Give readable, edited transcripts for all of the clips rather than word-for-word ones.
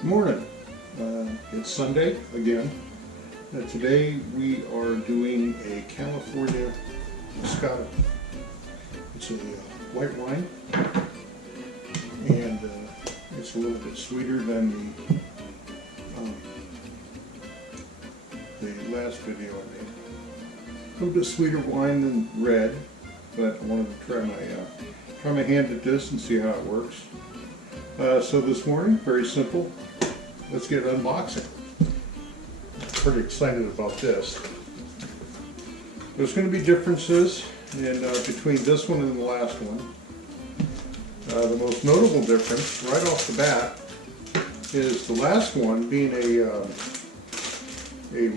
Good morning. It's Sunday again. Today we are doing a California Moscato. It's a white wine, and it's a little bit sweeter than the last video I made. A little bit sweeter wine than red, but I wanted to try my hand at this and see how it works. So this morning, very simple. Let's get unboxing. Pretty excited about this. There's going to be differences in between this one and the last one. The most notable difference, right off the bat, is the last one, being a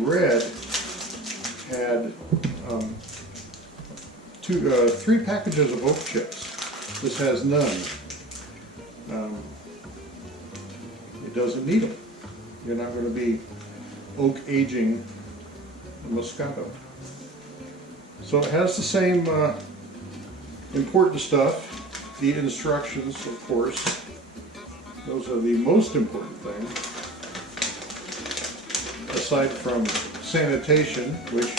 red, had 3 packages of oak chips. This has none. It doesn't need them. You're not going to be oak aging Moscato. So it has the same important stuff. The instructions, of course. Those are the most important thing. Aside from sanitation, which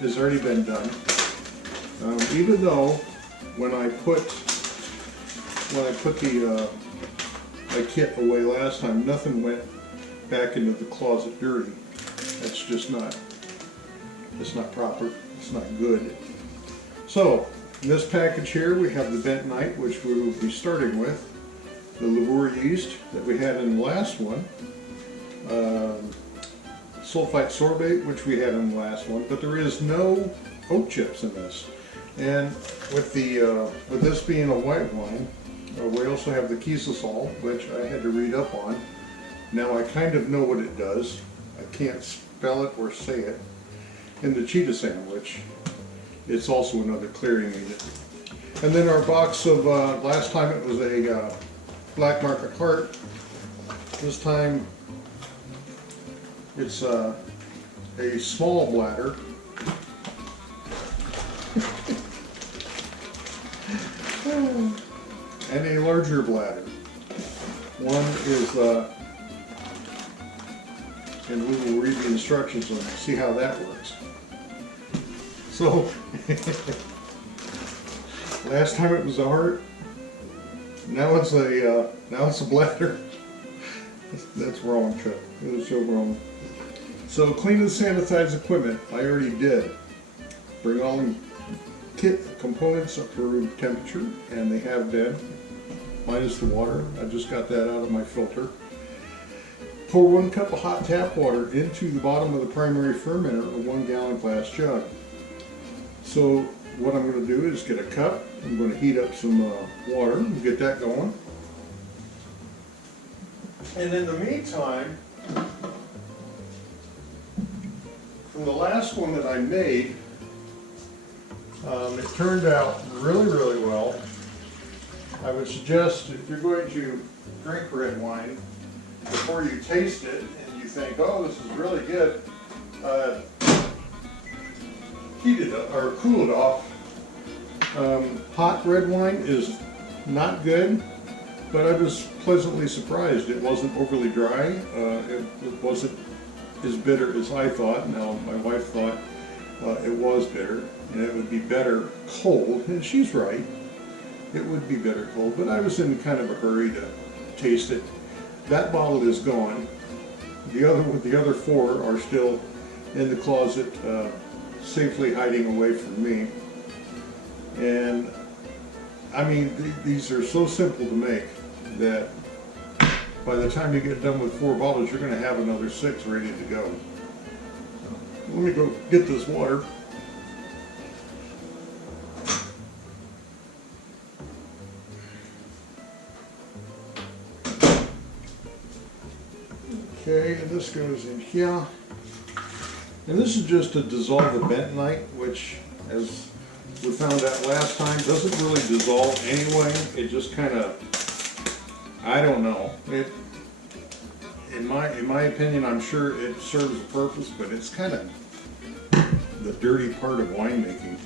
has already been done. Even though when I put my kit away last time, nothing went back into the closet dirty. That's just not, it's not proper, it's not good. So, in this package here we have the bentonite, which we will be starting with, the liqueur yeast that we had in the last one, sulfite sorbate, which we had in the last one, but there is no oak chips in this. And with this being a white wine, we also have the Kisosol, which I had to read up on. Now I kind of know what it does. I can't spell it or say it. In the cheetah sandwich, it's also another clearing agent. And then our box of, last time it was a black market heart. This time it's a small bladder. And a larger bladder. One is, and we will read the instructions and see how that works. So, last time it was a heart. Now it's a bladder. That's wrong, Chuck. It was so wrong. So clean and sanitize equipment. I already did. Bring all the kit components up to room temperature, and they have been, minus the water. I just got that out of my filter. Pour 1 cup of hot tap water into the bottom of the primary fermenter, a 1 gallon glass jug. So what I'm going to do is get a cup. I'm going to heat up some water and get that going. And in the meantime, from the last one that I made, it turned out really well. I would suggest, if you're going to drink red wine, before you taste it and you think, oh, this is really good, heat it up or cool it off. Hot red wine is not good, but I was pleasantly surprised. It wasn't overly dry. It wasn't as bitter as I thought. Now, my wife thought it was bitter, and it would be better cold, and she's right. It would be better cold, but I was in kind of a hurry to taste it. That bottle is gone. The other 4 are still in the closet, safely hiding away from me. And I mean, these are so simple to make that by the time you get done with 4 bottles, you're going to have another 6 ready to go. Let me go get this water. Okay, and this goes in here. And this is just to dissolve the bentonite, which, as we found out last time, doesn't really dissolve anyway. It just kind of, I don't know. In my opinion, I'm sure it serves a purpose, but it's kind of the dirty part of winemaking,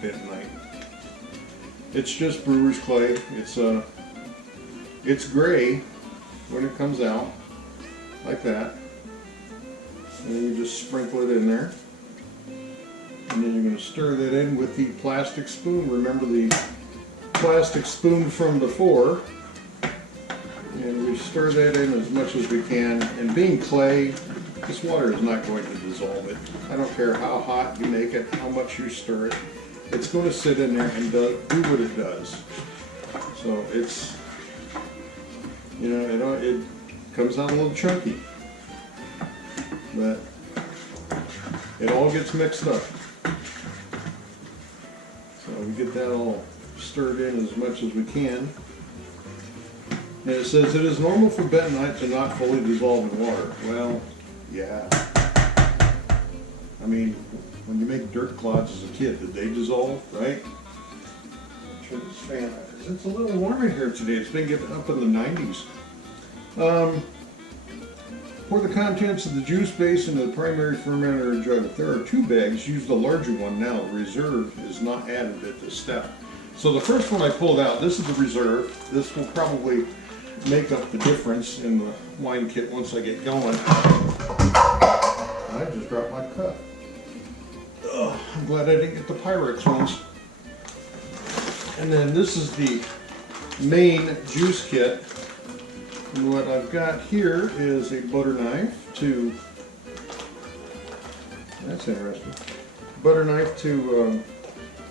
bentonite. It's just brewer's clay. It's gray when it comes out. like that. And then you just sprinkle it in there. And then you're going to stir that in with the plastic spoon. Remember the plastic spoon from before. And we stir that in as much as we can. And being clay, this water is not going to dissolve it. I don't care how hot you make it, how much you stir it. It's going to sit in there and do what it does. So it's, you know, it comes out a little chunky. But it all gets mixed up. So we get that all stirred in as much as we can. And it says it is normal for bentonite to not fully dissolve in water. Well, yeah. I mean, when you make dirt clods as a kid, did they dissolve, right? Turn this fan on because it's a little warm in here today. It's been getting up in the 90s. Pour the contents of the juice base into the primary fermenter jug. If there are 2 bags, use the larger one now. The reserve is not added at this step. So the first one I pulled out, this is the reserve. This will probably make up the difference in the wine kit once I get going. I just dropped my cup. Oh, I'm glad I didn't get the Pyrex ones. And then this is the main juice kit. And what I've got here is a butter knife to, that's interesting, butter knife to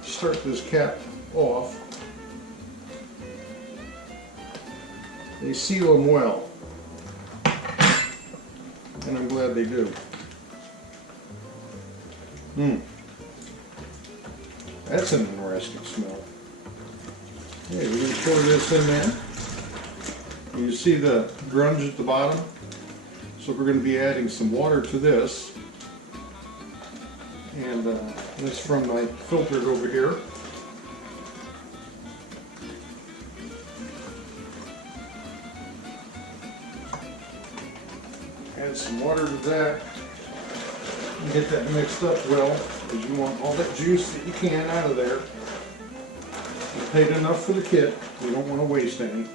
start this cap off. They seal them well, and I'm glad they do. That's an interesting smell. Okay, we're going to pour this in there. You see the grunge at the bottom? So we're going to be adding some water to this. And that's from my filter over here. Add some water to that. And get that mixed up well, because you want all that juice that you can out of there. You paid enough for the kit. We don't want to waste any.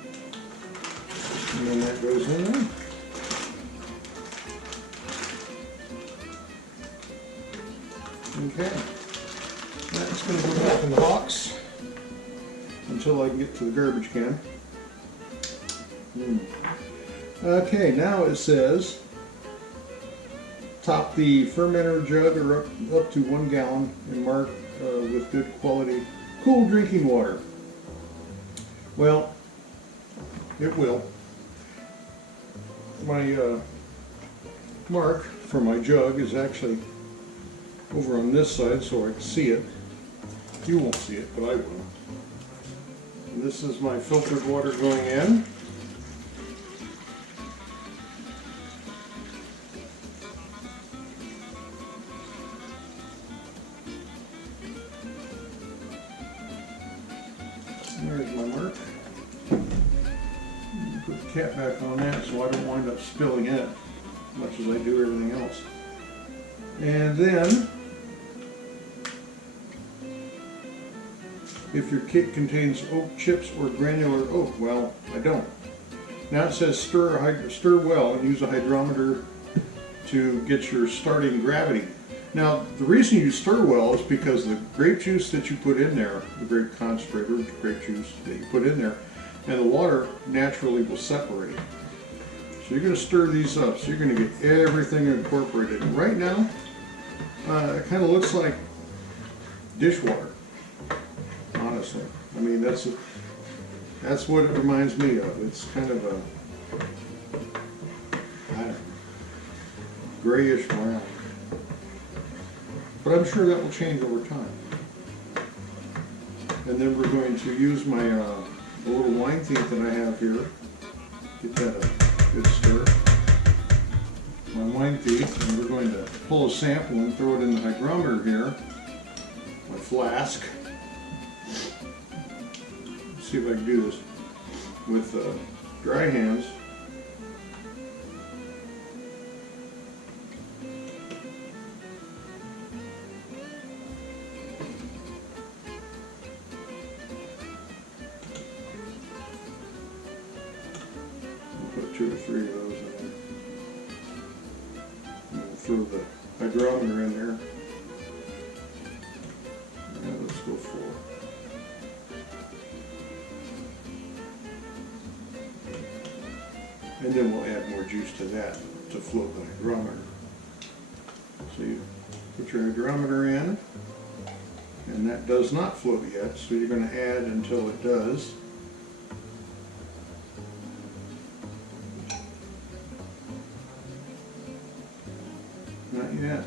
And then that goes in there. Okay. That's going to go back in the box until I can get to the garbage can. Okay, now it says top the fermenter jug or up to 1 gallon and mark with good quality cool drinking water. Well, it will. My mark for my jug is actually over on this side so I can see it. You won't see it, but I will. And this is my filtered water going in. There's my mark. Put the cap back on that so I don't wind up spilling it as much as I do everything else. And then, if your kit contains oak chips or granular oak, well, I don't. Now it says stir well and use a hydrometer to get your starting gravity. Now, the reason you stir well is because the grape juice that you put in there, the grape concentrate or grape juice that you put in there, and the water naturally will separate. So you're going to stir these up, so you're going to get everything incorporated. And right now, it kind of looks like dishwater, honestly. I mean, that's what it reminds me of. It's kind of a, I don't know, grayish brown. But I'm sure that will change over time. And then we're going to use my the little wine thief that I have here. Get that a good stir. My wine thief, and we're going to pull a sample and throw it in the hygrometer here. My flask. Let's see if I can do this with dry hands. Put 2 or 3 of those in there. throw the hydrometer in there. Yeah, let's go 4. And then we'll add more juice to that to float the hydrometer. So you put your hydrometer in, and that does not float yet, so you're going to add until it does. Not yet.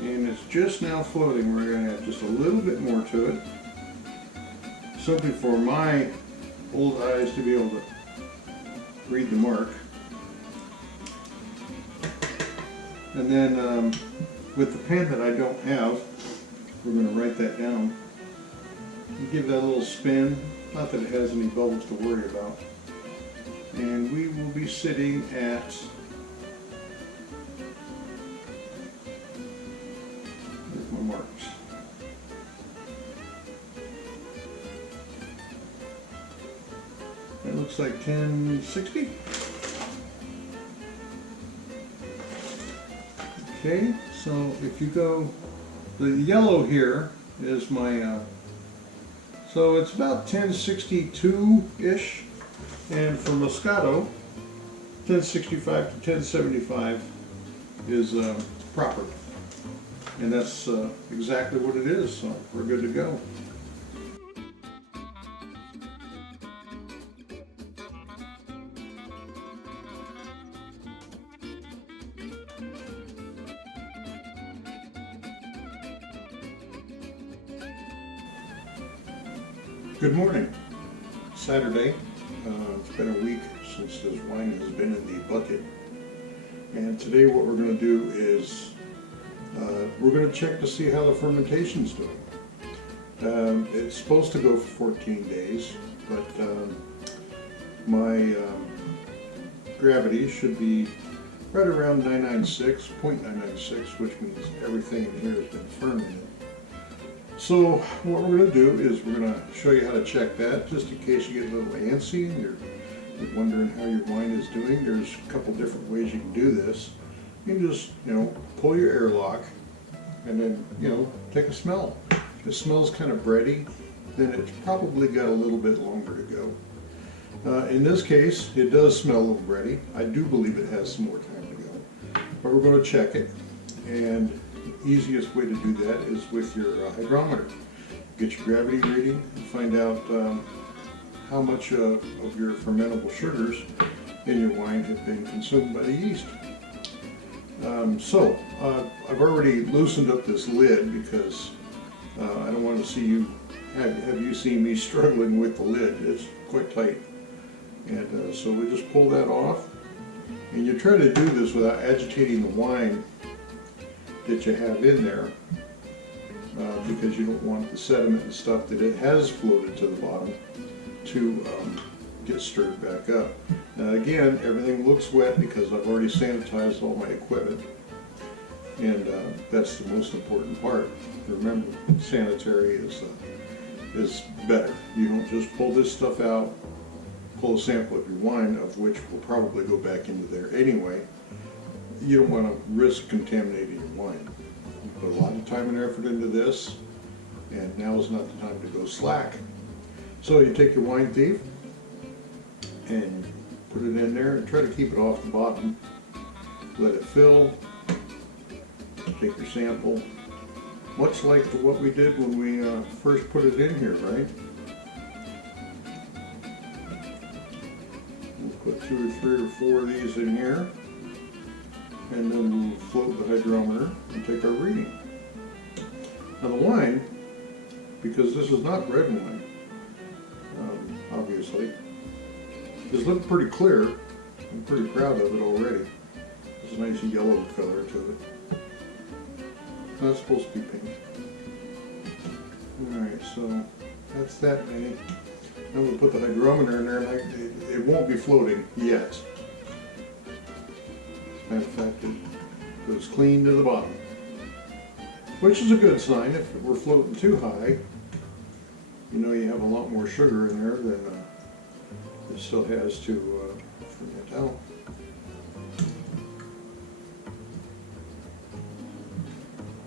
And it's just now floating. We're going to add just a little bit more to it, simply for my old eyes to be able to read the mark. And then with the pen that I don't have, we're going to write that down. You give that a little spin, not that it has any bubbles to worry about. And we will be sitting at my marks. That looks like 1060. Okay, so if you go, the yellow here is my, so it's about 1062-ish, and for Moscato, 1065 to 1075 is proper. And that's exactly what it is, so we're good to go. Good morning. Saturday. It's been a week since this wine has been in the bucket. And today what we're going to do is we're going to check to see how the fermentation's doing. It's supposed to go for 14 days, but my gravity should be right around 0.996, which means everything in here has been fermented. So what we're going to do is we're going to show you how to check that, just in case you get a little antsy and you're wondering how your wine is doing. There's a couple different ways you can do this. You can just, pull your airlock and then, take a smell. If it smells kind of bready, then it's probably got a little bit longer to go. In this case, it does smell a little bready. I do believe it has some more time to go. But we're going to check it, and the easiest way to do that is with your hydrometer. Get your gravity reading and find out how much of your fermentable sugars in your wine have been consumed by the yeast. I've already loosened up this lid because I don't want to see you have you seen me struggling with the lid. It's quite tight, and so we just pull that off. And you try to do this without agitating the wine that you have in there, because you don't want the sediment and stuff that it has floated to the bottom to get stirred back up. Now again, everything looks wet because I've already sanitized all my equipment, and that's the most important part. Remember, sanitary is better. You don't just pull this stuff out, pull a sample of your wine, of which will probably go back into there anyway. You don't want to risk contaminating your wine. You put a lot of time and effort into this, and now is not the time to go slack. So you take your wine thief and put it in there and try to keep it off the bottom. Let it fill. Take your sample. Much like what we did when we first put it in here, right? We'll put 2 or 3 or 4 of these in here, and then we'll float the hydrometer and take our reading. Now the wine, because this is not red wine, obviously, is looking pretty clear. I'm pretty proud of it already. There's a nice yellow color to it. It's not supposed to be pink. Alright, so that's that many. Then we'll put the hydrometer in there, and it won't be floating yet. As a matter of fact, it goes clean to the bottom, which is a good sign. If we're floating too high, you have a lot more sugar in there It still has to ferment out.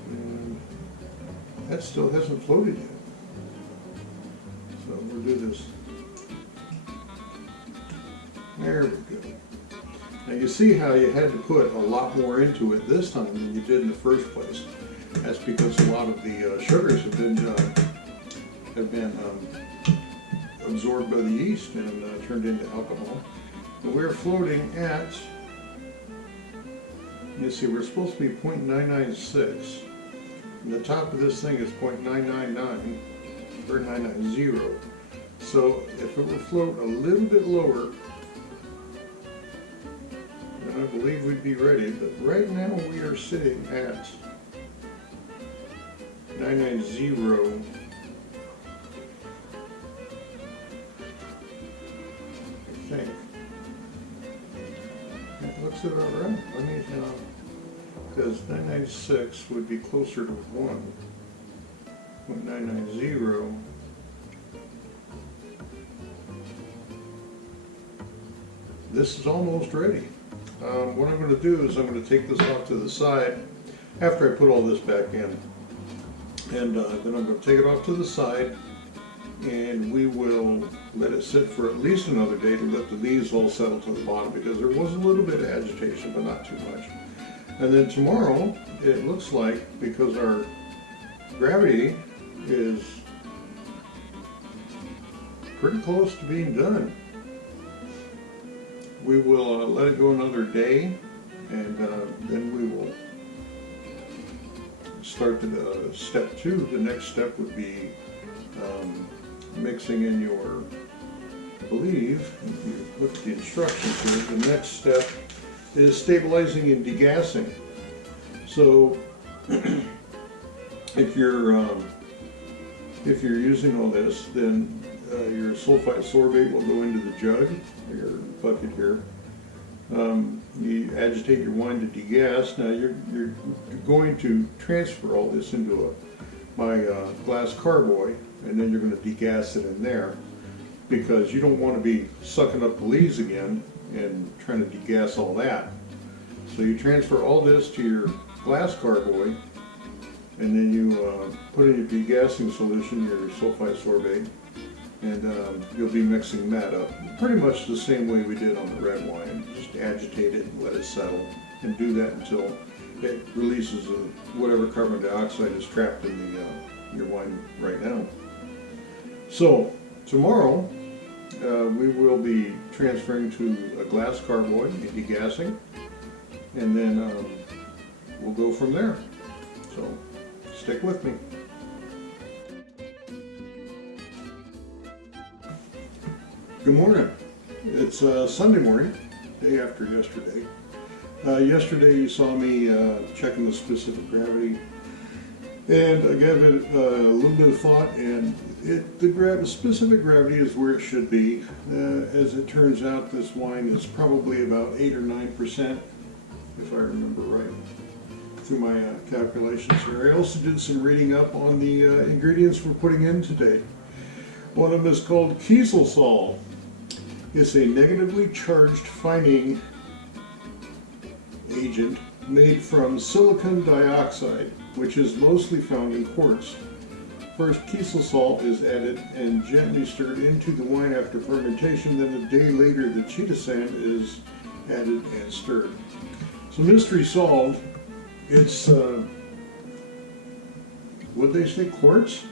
And that still hasn't floated yet. So we'll do this. There we go. Now you see how you had to put a lot more into it this time than you did in the first place. That's because a lot of the sugars have been absorbed by the yeast and turned into alcohol. But we're floating at, you see, we're supposed to be 0.996. And the top of this thing is 0.999 or 990. So if it would float a little bit lower, then I believe we'd be ready. But right now we are sitting at 990. I think. It looks about right. Let me because 996 would be closer to 1. 0.990. This is almost ready. What I'm going to do is I'm going to take this off to the side after I put all this back in. And then I'm going to take it off to the side, and we will let it sit for at least another day to let the leaves all settle to the bottom, because there was a little bit of agitation, but not too much. And then tomorrow, it looks like, because our gravity is pretty close to being done, we will let it go another day, and then we will start the step 2. The next step would be mixing in your, I believe, if you look at the instructions here, the next step is stabilizing and degassing. So if you're using all this, then your sulfite sorbate will go into the jug, your bucket here. You agitate your wine to degas. Now you're going to transfer all this into my glass carboy, and then you're going to degas it in there, because you don't want to be sucking up the leaves again and trying to degas all that. So you transfer all this to your glass carboy, and then you put in your degassing solution, your sulfite sorbate, and you'll be mixing that up pretty much the same way we did on the red wine. Just agitate it and let it settle, and do that until it releases whatever carbon dioxide is trapped in your wine right now. So tomorrow we will be transferring to a glass carboy and degassing, and then we'll go from there. So stick with me. Good morning. It's Sunday morning, day after yesterday. Yesterday you saw me checking the specific gravity, and I gave it a little bit of thought, and the specific gravity is where it should be. As it turns out, this wine is probably about 8 or 9%, if I remember right, through my calculations here. I also did some reading up on the ingredients we're putting in today. One of them is called Kieselsaal. It's a negatively charged fining agent made from silicon dioxide, which is mostly found in quartz. First, Kieselsaal is added and gently stirred into the wine after fermentation. Then a day later, the chitosan is added and stirred. So mystery solved. It's, what they say, quartz?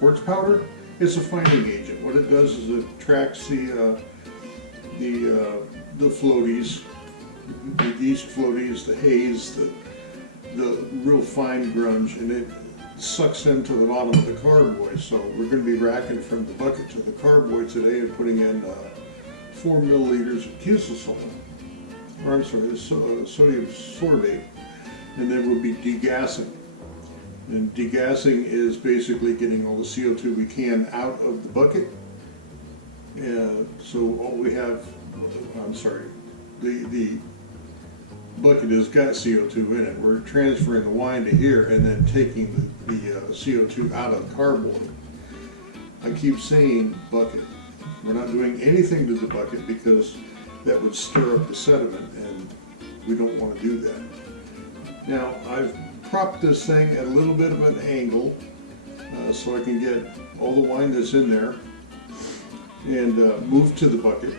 Quartz powder? It's a fining agent. What it does is it tracks the floaties, the yeast floaties, the haze, the real fine grunge, and it sucks them to the bottom of the carboy. So we're going to be racking from the bucket to the carboy today and putting in 4 milliliters of Kieselsaal, or I'm sorry, sodium sorbate, and then we'll be degassing. And degassing is basically getting all the CO2 we can out of the bucket. So all we have, I'm sorry, the bucket has got CO2 in it. We're transferring the wine to here and then taking the CO2 out of the carboy. I keep saying bucket. We're not doing anything to the bucket because that would stir up the sediment, and we don't want to do that. Now, I've propped this thing at a little bit of an angle so I can get all the wine that's in there and moved to the bucket.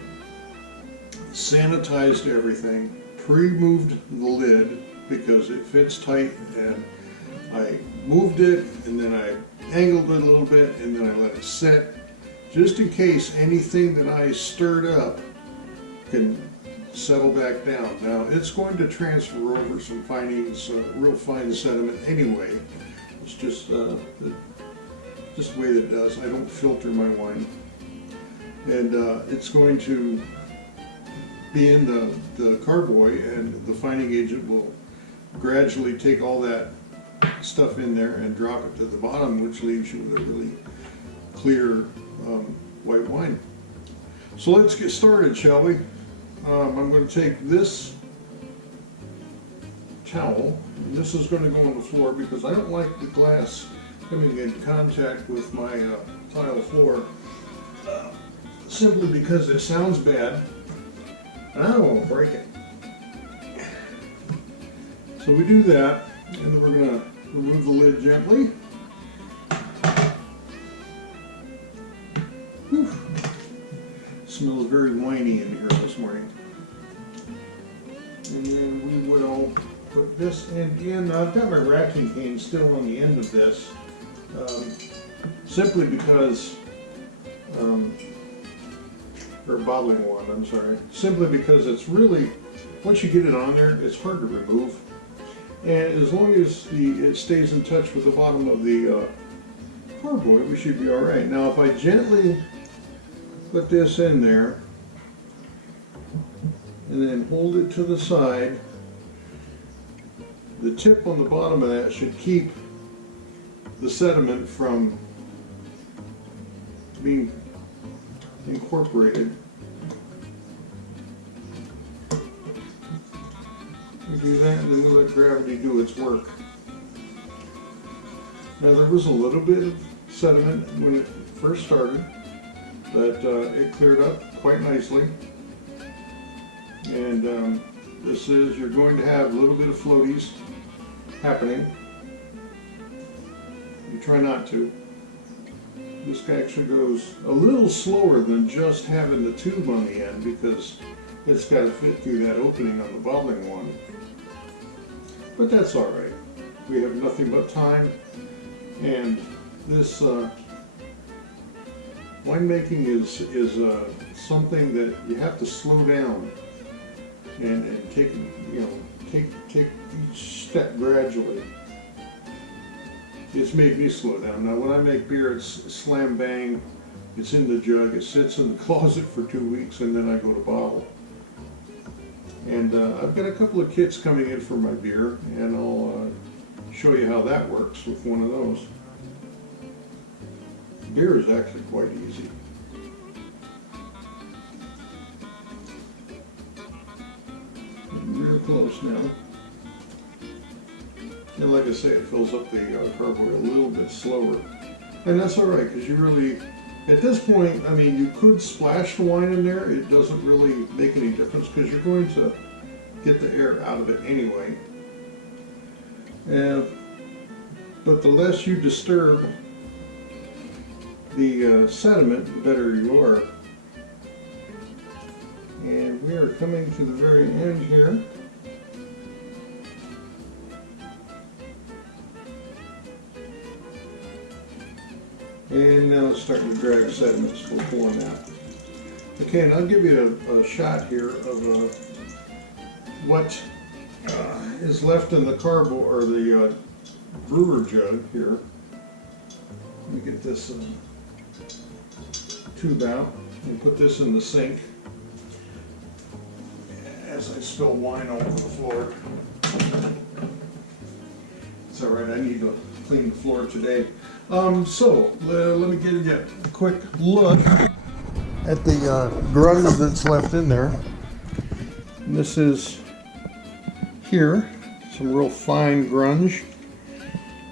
Sanitized everything, pre-moved the lid because it fits tight, and I moved it and then I angled it a little bit and then I let it set just in case anything that I stirred up can settle back down. Now it's going to transfer over some real fine sediment anyway. It's just the way that it does. I don't filter my wine, and it's going to be in the carboy, and the fining agent will gradually take all that stuff in there and drop it to the bottom, which leaves you with a really clear white wine. So let's get started, shall we? I'm going to take this towel, and this is going to go on the floor because I don't like the glass coming in contact with my tile floor, simply because it sounds bad and I don't want to break it. So we do that, and then we're going to remove the lid gently. Whew. Smells very winey in here this morning. And then we will put this end in. Now, I've got my racking cane still on the end of this, simply because, or bottling one, I'm sorry, simply because it's really, once you get it on there, it's hard to remove. And as long as it stays in touch with the bottom of the carboy, we should be all right. Now, if I gently put this in there and then hold it to the side, the tip on the bottom of that should keep the sediment from being incorporated. We do that, and then we let gravity do its work. Now, there was a little bit of sediment when it first started, but it cleared up quite nicely. And you're going to have a little bit of floaties happening. You try not to. This guy actually goes a little slower than just having the tube on the end because it's got to fit through that opening on the bottling one. But that's all right. We have nothing but time, and this winemaking is something that you have to slow down and take each step gradually. It's made me slow down. Now, when I make beer, it's slam bang. It's in the jug. It sits in the closet for 2 weeks, and then I go to bottle. And I've got a couple of kits coming in for my beer, and I'll show you how that works with one of those. Beer is actually quite easy. Real close now. And like I say, it fills up the carboy a little bit slower. And that's all right, because you really, at this point, I mean, you could splash the wine in there. It doesn't really make any difference because you're going to get the air out of it anyway. But the less you disturb the sediment, the better you are. And we are coming to the very end here. And now it's starting to drag sediments before that. Okay, and I'll give you a shot here of what is left in the carboy, or the brewer jug here. Let me get this tube out and put this in the sink as I spill wine all over the floor. It's all right, I need to clean the floor today. So let me give you a quick look at the grunge that's left in there. And this is here, some real fine grunge,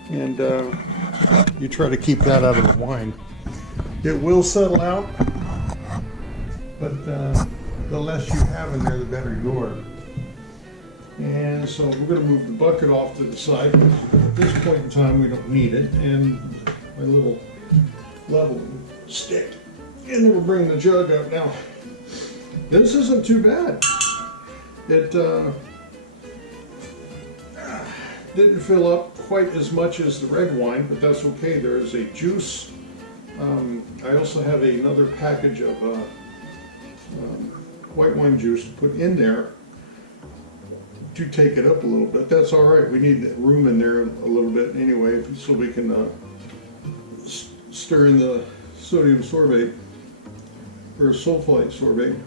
and you try to keep that out of the wine. It will settle out, but the less you have in there, the better you are. And so we're going to move the bucket off to the side. At this point in time, we don't need it. And my little leveling stick. And then we're bringing the jug up. Now, this isn't too bad. It didn't fill up quite as much as the red wine, but that's okay. There is a juice. I also have another package of white wine juice to put in there to take it up a little bit. That's all right. We need room in there a little bit anyway, so we can stir in the sodium sorbate or sulfite sorbate.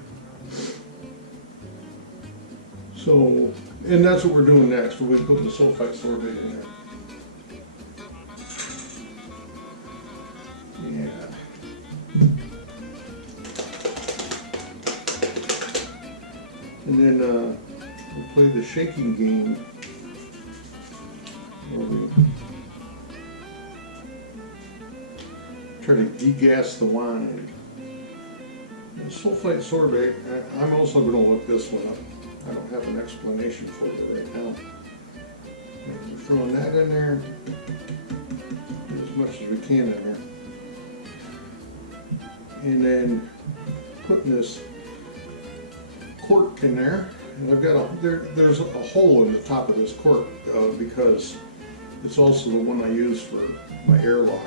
So, and that's what we're doing next. We'll put the sulfite sorbate in there. Yeah. And then we'll play the shaking game where we try to degas the wine. The sulfite sorbate, I'm also going to look this one up. I don't have an explanation for it right now. We're throwing that in there, as much as we can in there. And then putting this cork in there. And I've got there's a hole in the top of this cork because it's also the one I use for my airlock.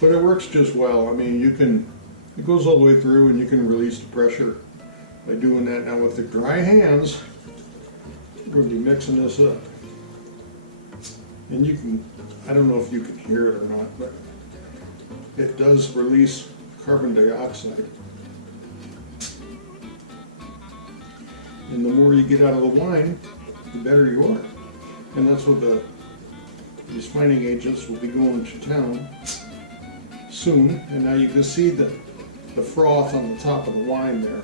But it works just well. I mean, it goes all the way through and you can release the pressure by doing that. Now with the dry hands, we're going to be mixing this up. And you can, I don't know if you can hear it or not, but it does release carbon dioxide. And the more you get out of the wine, the better you are. And that's what these fining agents will be going to town soon. And now you can see the froth on the top of the wine there.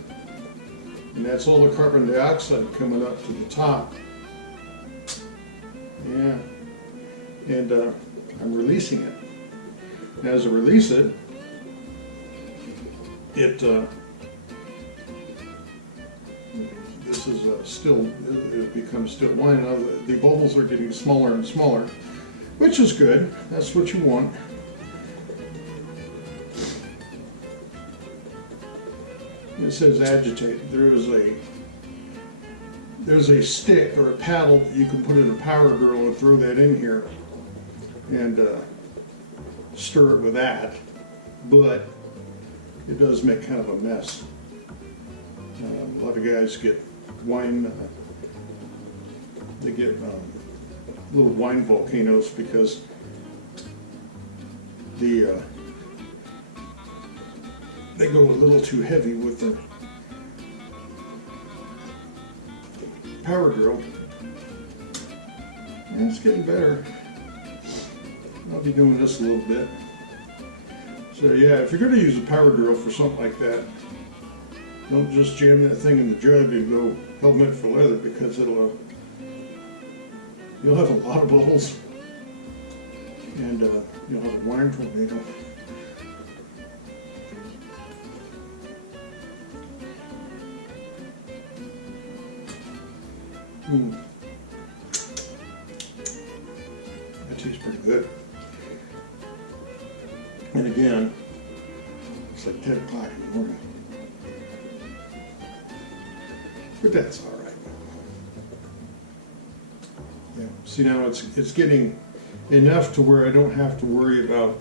And that's all the carbon dioxide coming up to the top. Yeah. And I'm releasing it. And as I release it, this is it becomes still wine. Now the bubbles are getting smaller and smaller, which is good. That's what you want. It says agitate. There's a stick or a paddle that you can put in a power drill and throw that in here and stir it with that, but it does make kind of a mess. A lot of guys get wine, they get little wine volcanoes because they go a little too heavy with the power drill. And it's getting better. I'll be doing this a little bit. So yeah, if you're going to use a power drill for something like that, don't just jam that thing in the jug and go helmet for leather, because you'll have a lot of bubbles and you'll have a wine tornado. That tastes pretty good. And again, it's like 10 o'clock in the morning. But that's all right. Yeah. See, now it's getting enough to where I don't have to worry about,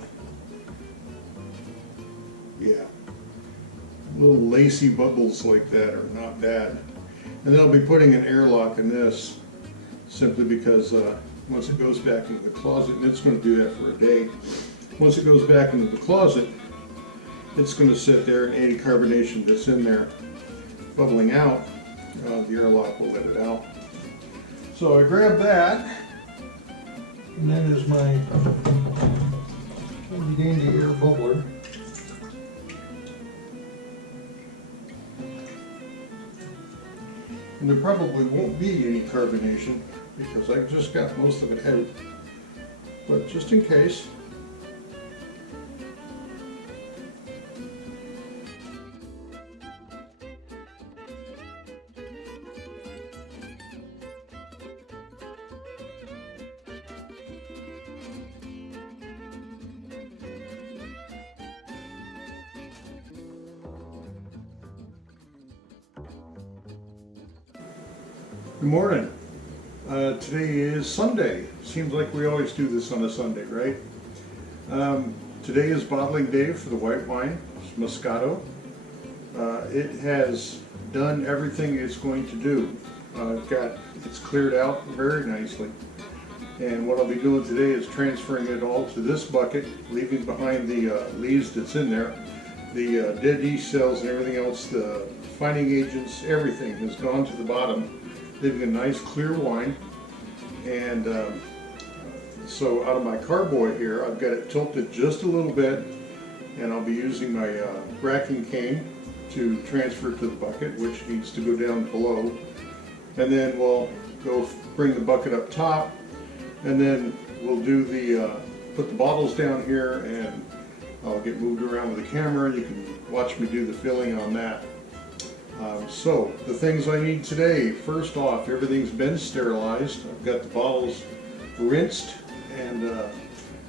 little lacy bubbles like that are not bad. And then I'll be putting an airlock in this simply because once it goes back into the closet, and it's going to do that for a day, once it goes back into the closet, it's going to sit there, and any carbonation that's in there bubbling out, the airlock will let it out. So I grab that, and that is my handy dandy air bubbler. And there probably won't be any carbonation because I just got most of it out. But just in case. Good morning. Today is Sunday. Seems like we always do this on a Sunday, right? Today is bottling day for the white wine, Moscato. It has done everything it's going to do. It's cleared out very nicely. And what I'll be doing today is transferring it all to this bucket, leaving behind the leaves that's in there. The dead yeast cells and everything else, the fining agents, everything has gone to the bottom, leaving a nice clear wine. And so out of my carboy here, I've got it tilted just a little bit, and I'll be using my racking cane to transfer it to the bucket, which needs to go down below. And then we'll go bring the bucket up top, and then we'll do put the bottles down here, and I'll get moved around with the camera. You can watch me do the filling on that. So the things I need today, first off, everything's been sterilized. I've got the bottles rinsed, and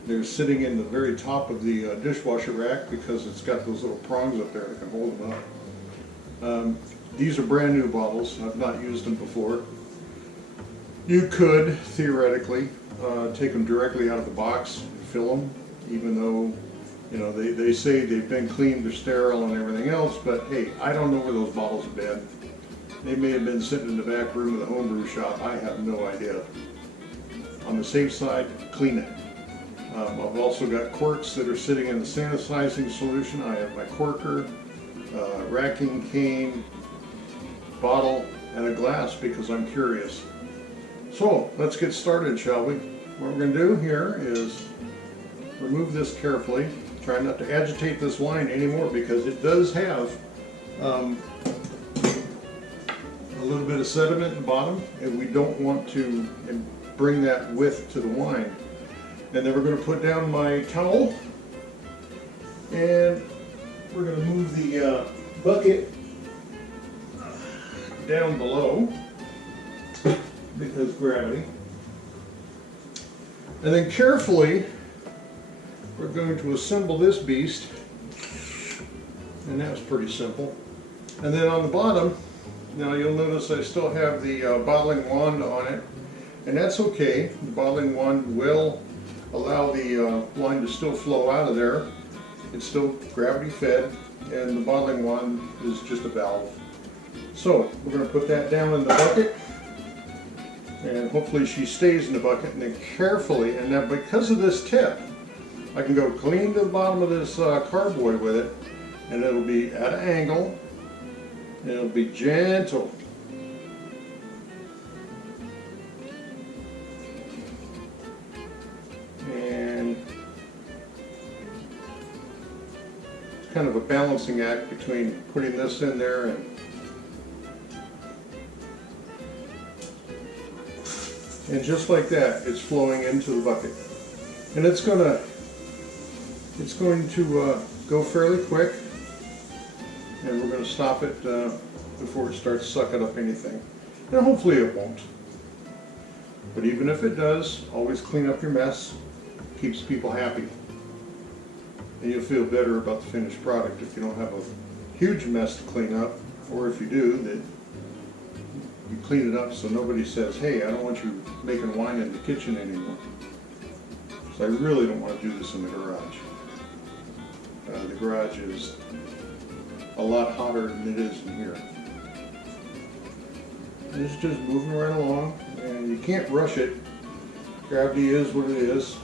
they're sitting in the very top of the dishwasher rack because it's got those little prongs up there that can hold them up. These are brand new bottles. I've not used them before. You could, theoretically, take them directly out of the box and fill them, even though, you know, they say they've been cleaned, they're sterile and everything else, but hey, I don't know where those bottles have been. They may have been sitting in the back room of the homebrew shop. I have no idea. On the safe side, clean it. I've also got corks that are sitting in the sanitizing solution. I have my corker, racking cane, bottle, and a glass because I'm curious. So let's get started, shall we? What we're going to do here is remove this carefully. Try not to agitate this wine anymore because it does have a little bit of sediment in the bottom, and we don't want to bring that width to the wine. And then we're going to put down my towel, and we're going to move the bucket down below because gravity. And then carefully we're going to assemble this beast, and that's pretty simple. And then on the bottom, now you'll notice I still have the bottling wand on it, and that's okay. The bottling wand will allow the wine to still flow out of there. It's still gravity fed, and the bottling wand is just a valve. So we're going to put that down in the bucket, and hopefully she stays in the bucket, and then carefully, and now because of this tip, I can go clean to the bottom of this carboy with it, and it'll be at an angle, and it'll be gentle. And it's kind of a balancing act between putting this in there and just like that, it's flowing into the bucket. And it's going to go fairly quick, and we're going to stop it before it starts sucking up anything. And hopefully it won't. But even if it does, always clean up your mess. Keeps people happy. And you'll feel better about the finished product if you don't have a huge mess to clean up, or if you do, that you clean it up so nobody says, hey, I don't want you making wine in the kitchen anymore. So I really don't want to do this in the garage. The garage is a lot hotter than it is in here. And it's just moving right along, and you can't rush it. Gravity is what it is.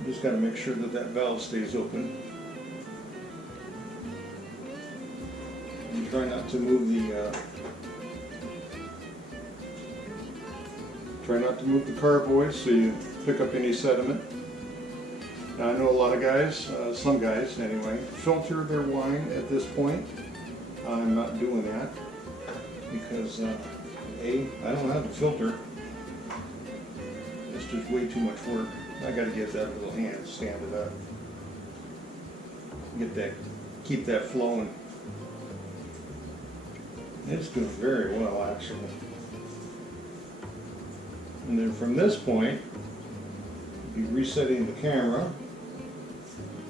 You just got to make sure that that valve stays open. And try not to move the carboy so you pick up any sediment. Now, I know a lot of guys, some guys anyway, filter their wine at this point. I'm not doing that because A, I don't have a filter. It's just way too much work. I got to get that little hand, stand it up, keep that flowing. It's doing very well, actually. And then from this point, we'll be resetting the camera,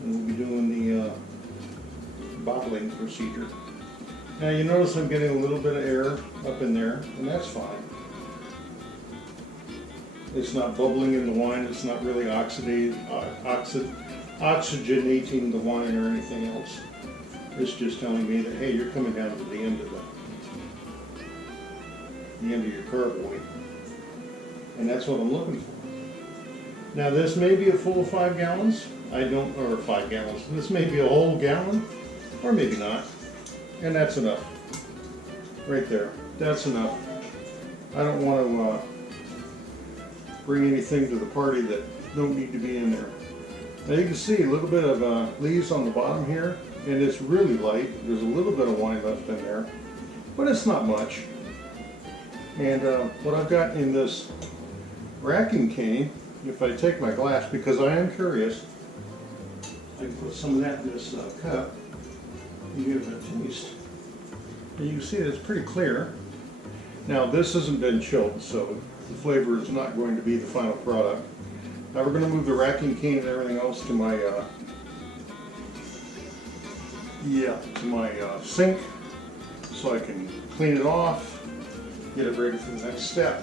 and we'll be doing the bottling procedure. Now you notice I'm getting a little bit of air up in there, and that's fine. It's not bubbling in the wine, it's not really oxygenating the wine or anything else. It's just telling me that, hey, you're coming down to the end of your carboy. And that's what I'm looking for. Now this may be a full 5 gallons, or 5 gallons. This may be a whole gallon, or maybe not. And that's enough. Right there, that's enough. I don't want to bring anything to the party that don't need to be in there. Now you can see a little bit of leaves on the bottom here, and it's really light. There's a little bit of wine left in there, but it's not much. And what I've got in this racking cane, if I take my glass, because I am curious, I can put some of that in this cup and give it a taste. And you can see that it's pretty clear. Now this hasn't been chilled, so the flavor is not going to be the final product. Now we're going to move the racking cane and everything else to my sink, so I can clean it off, get it ready for the next step.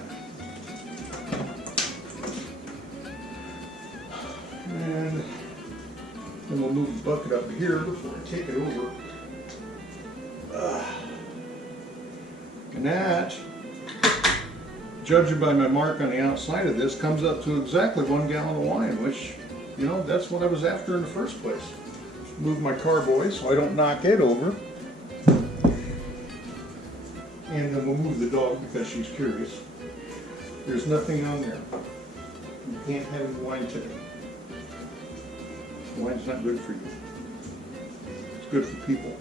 And then we'll move the bucket up here before I take it over. And that, judging by my mark on the outside of this, comes up to exactly 1 gallon of wine, which, you know, that's what I was after in the first place. Move my carboy so I don't knock it over. And then we'll move the dog because she's curious. There's nothing on there. You can't have any wine today. Wine's not good for you. It's good for people.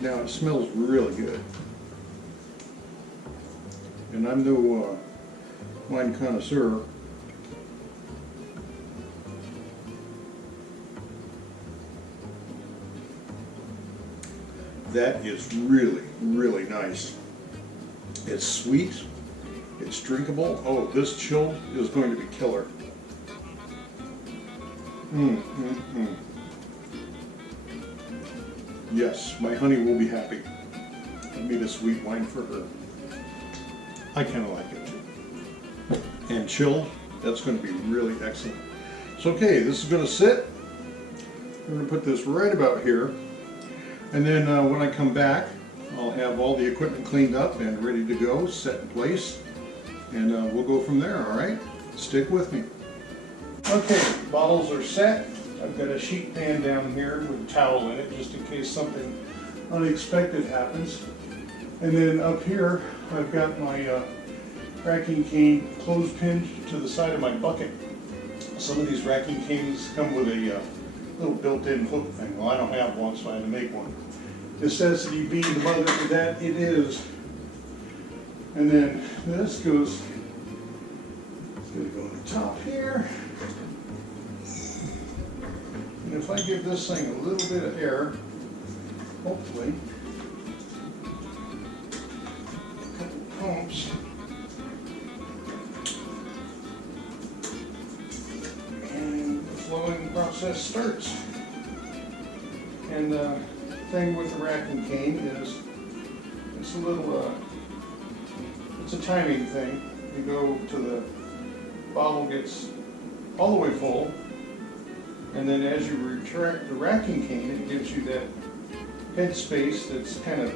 Now it smells really good. And I'm no wine connoisseur. That is really, really nice. It's sweet. It's drinkable. Oh, this chilled is going to be killer. Yes, my honey will be happy. I made a sweet wine for her. I kind of like it too. And chilled, that's going to be really excellent. So okay, this is going to sit. I'm going to put this right about here. And then when I come back, I'll have all the equipment cleaned up and ready to go, set in place. And we'll go from there, all right? Stick with me. Okay, bottles are set. I've got a sheet pan down here with a towel in it just in case something unexpected happens. And then up here, I've got my racking cane clothespin to the side of my bucket. Some of these racking canes come with a little built-in hook thing. Well, I don't have one, so I had to make one. Necessity being the mother of that, it is. And then this goes, it's going to go on the top here. And if I give this thing a little bit of air, hopefully, a couple pumps, and the flowing process starts. And the thing with the racking cane is it's a little, it's a timing thing. You go to the bottle gets all the way full, and then as you retract the racking cane, it gives you that head space that's kind of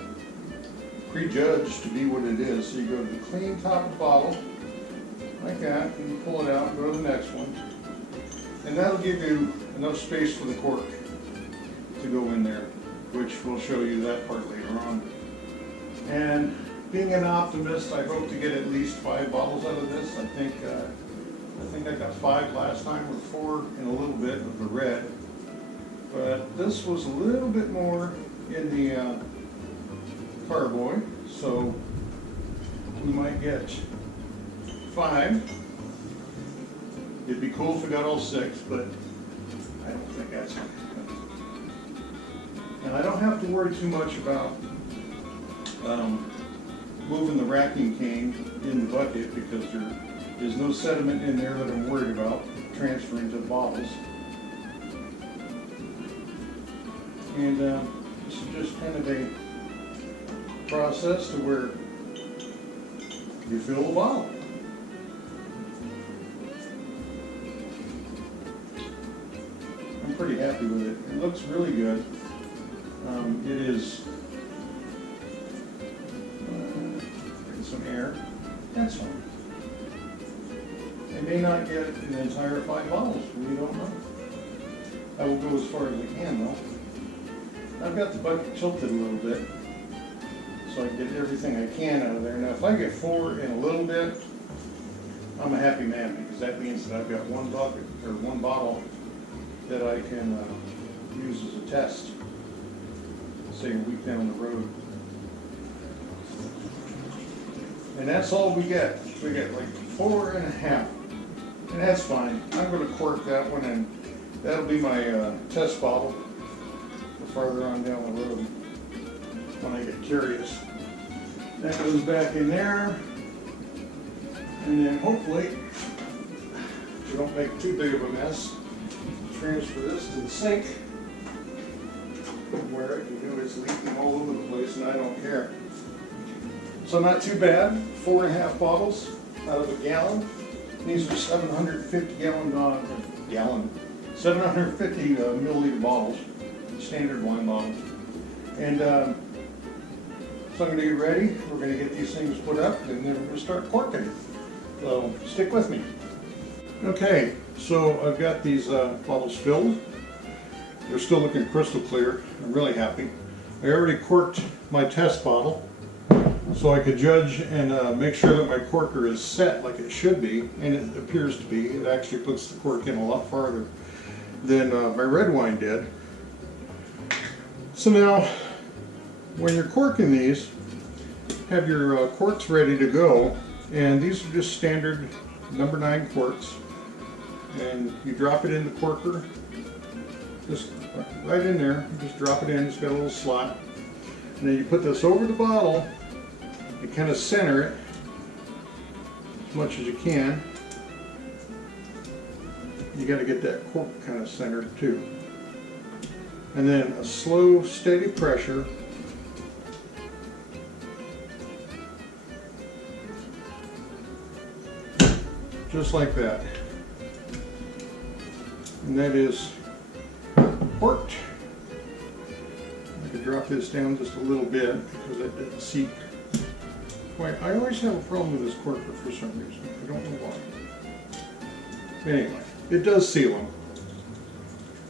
prejudged to be what it is. So you go to the clean top of the bottle, like that, and you pull it out and go to the next one. And that'll give you enough space for the cork to go in there, which we'll show you that part later on. And being an optimist, I hope to get at least 5 bottles out of this. I think I got 5 last time with 4 and a little bit of the red. But this was a little bit more in the carboy, so we might get 5. It'd be cool if we got all 6, but I don't think that's going to happen. And I don't have to worry too much about moving the racking cane in the bucket because there is no sediment in there that I'm worried about transferring to the bottles. And this is just kind of a process to where you fill the bottle. I'm pretty happy with it. It looks really good. It is getting some air. That's fine. I may not get an entire 5 bottles. We don't know. I will go as far as I can though. I've got the bucket tilted a little bit so I can get everything I can out of there. Now if I get 4 in a little bit, I'm a happy man, because that means that I've got one bucket or one bottle that I can use as a test, say a week down the road. And that's all we get. We get like 4.5. And that's fine. I'm going to cork that one, and that'll be my test bottle for farther on down the road when I get curious. That goes back in there, and then hopefully we don't make too big of a mess. Transfer this to the sink where it can do its leaking all over the place, and I don't care. So not too bad. 4.5 bottles out of a gallon. These are 750 750 milliliter bottles, standard wine bottles. And so I'm going to get ready. We're going to get these things put up, and then we're going to start corking. So stick with me. Okay, so I've got these bottles filled. They're still looking crystal clear. I'm really happy. I already corked my test bottle, so I could judge and make sure that my corker is set like it should be, and it appears to be. It actually puts the cork in a lot farther than my red wine did. So now, when you're corking these, have your corks ready to go, and these are just standard number 9 corks, and you drop it in the corker, just right in there, you just drop it in, it's got a little slot, and then you put this over the bottle. You kind of center it as much as you can. You got to get that cork kind of centered too. And then a slow, steady pressure. Just like that. And that is corked. I could drop this down just a little bit because it didn't seep. I always have a problem with this corker for some reason. I don't know why. Anyway, it does seal them.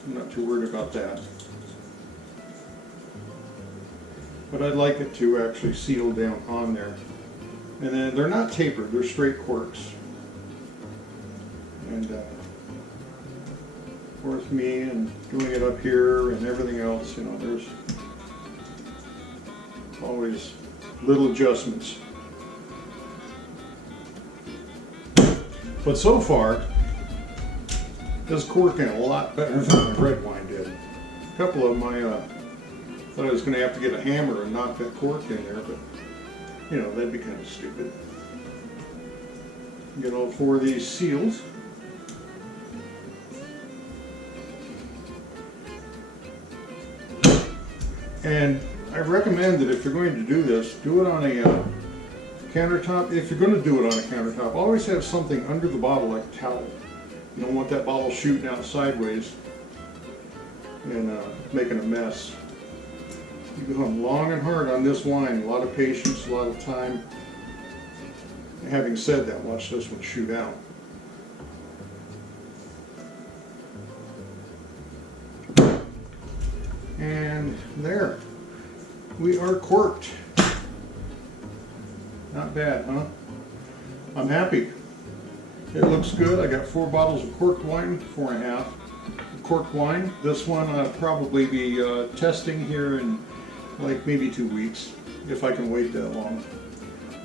I'm not too worried about that. But I'd like it to actually seal down on there. And then they're not tapered, they're straight corks. And with me and doing it up here and everything else, you know, there's always little adjustments. But so far, this corking a lot better than the red wine did. A couple of them I thought I was going to have to get a hammer and knock that cork in there, but you know, that'd be kind of stupid. Get all 4 of these seals. And I recommend that if you're going to do this, do it on a countertop. If you're going to do it on a countertop, always have something under the bottle like a towel. You don't want that bottle shooting out sideways and making a mess. You've gone long and hard on this wine, a lot of patience, a lot of time. And having said that, watch this one shoot out. And there, we are corked. Not bad, huh? I'm happy. It looks good. I got 4 bottles of corked wine, 4.5. Corked wine. This one I'll probably be testing here in like maybe 2 weeks, if I can wait that long.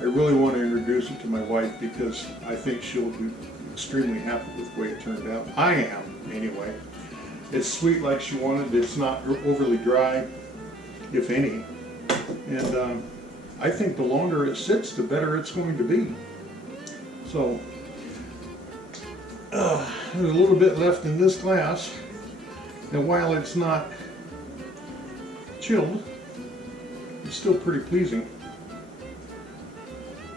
I really want to introduce it to my wife because I think she'll be extremely happy with the way it turned out. I am, anyway. It's sweet like she wanted. It's not overly dry, if any. And I think the longer it sits, the better it's going to be. So, there's a little bit left in this glass. And while it's not chilled, it's still pretty pleasing.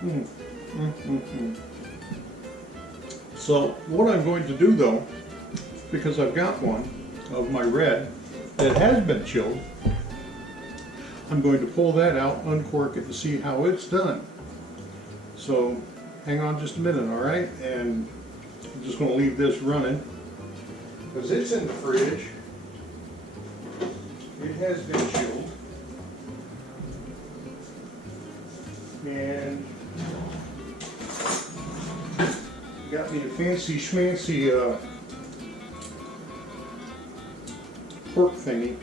Mm, mm, mm, mm. So what I'm going to do though, because I've got one of my red that has been chilled, I'm going to pull that out, uncork it to see how it's done. So hang on just a minute, all right? And I'm just going to leave this running because it's in the fridge. It has been chilled. And got me a fancy schmancy pork thingy.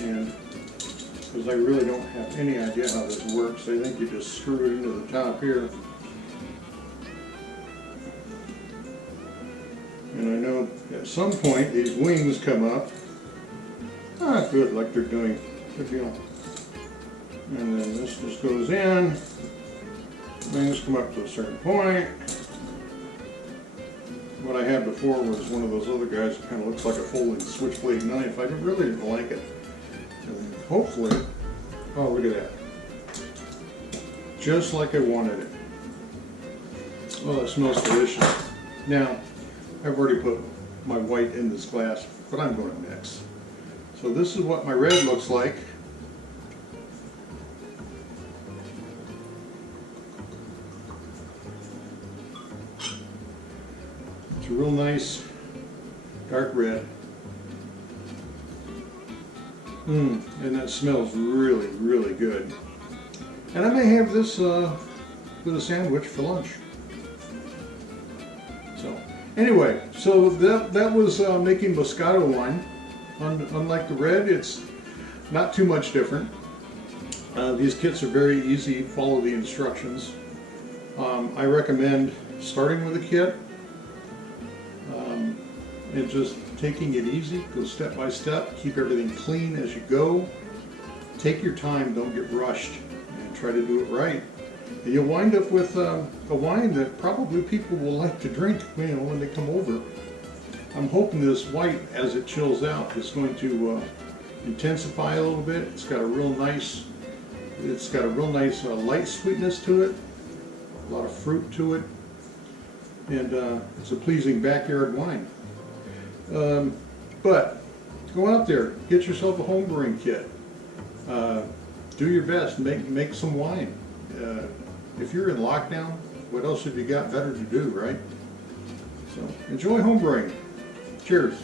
And because I really don't have any idea how this works, I think you just screw it into the top here. And I know at some point these wings come up. Ah, good, like they're doing. Good deal. And then this just goes in. Wings come up to a certain point. What I had before was one of those other guys that kind of looks like a folding switchblade knife. I really didn't like it. And hopefully, oh look at that. Just like I wanted it. Oh, it smells delicious. Now, I've already put my white in this glass, but I'm going to mix. So this is what my red looks like. It's a real nice dark red. And that smells really, really good. And I may have this with a sandwich for lunch. So anyway, so that was making Moscato wine. Unlike the red, it's not too much different. These kits are very easy. Follow the instructions. I recommend starting with a kit and just taking it easy. Go step by step. Keep everything clean as you go. Take your time. Don't get rushed. And try to do it right. And you'll wind up with a wine that probably people will like to drink, when they come over. I'm hoping this white, as it chills out, is going to intensify a little bit. It's got a real nice light sweetness to it, a lot of fruit to it, and it's a pleasing backyard wine. But go out there, get yourself a home brewing kit. Do your best, make some wine. If you're in lockdown, what else have you got better to do, right? So enjoy home brewing. Cheers.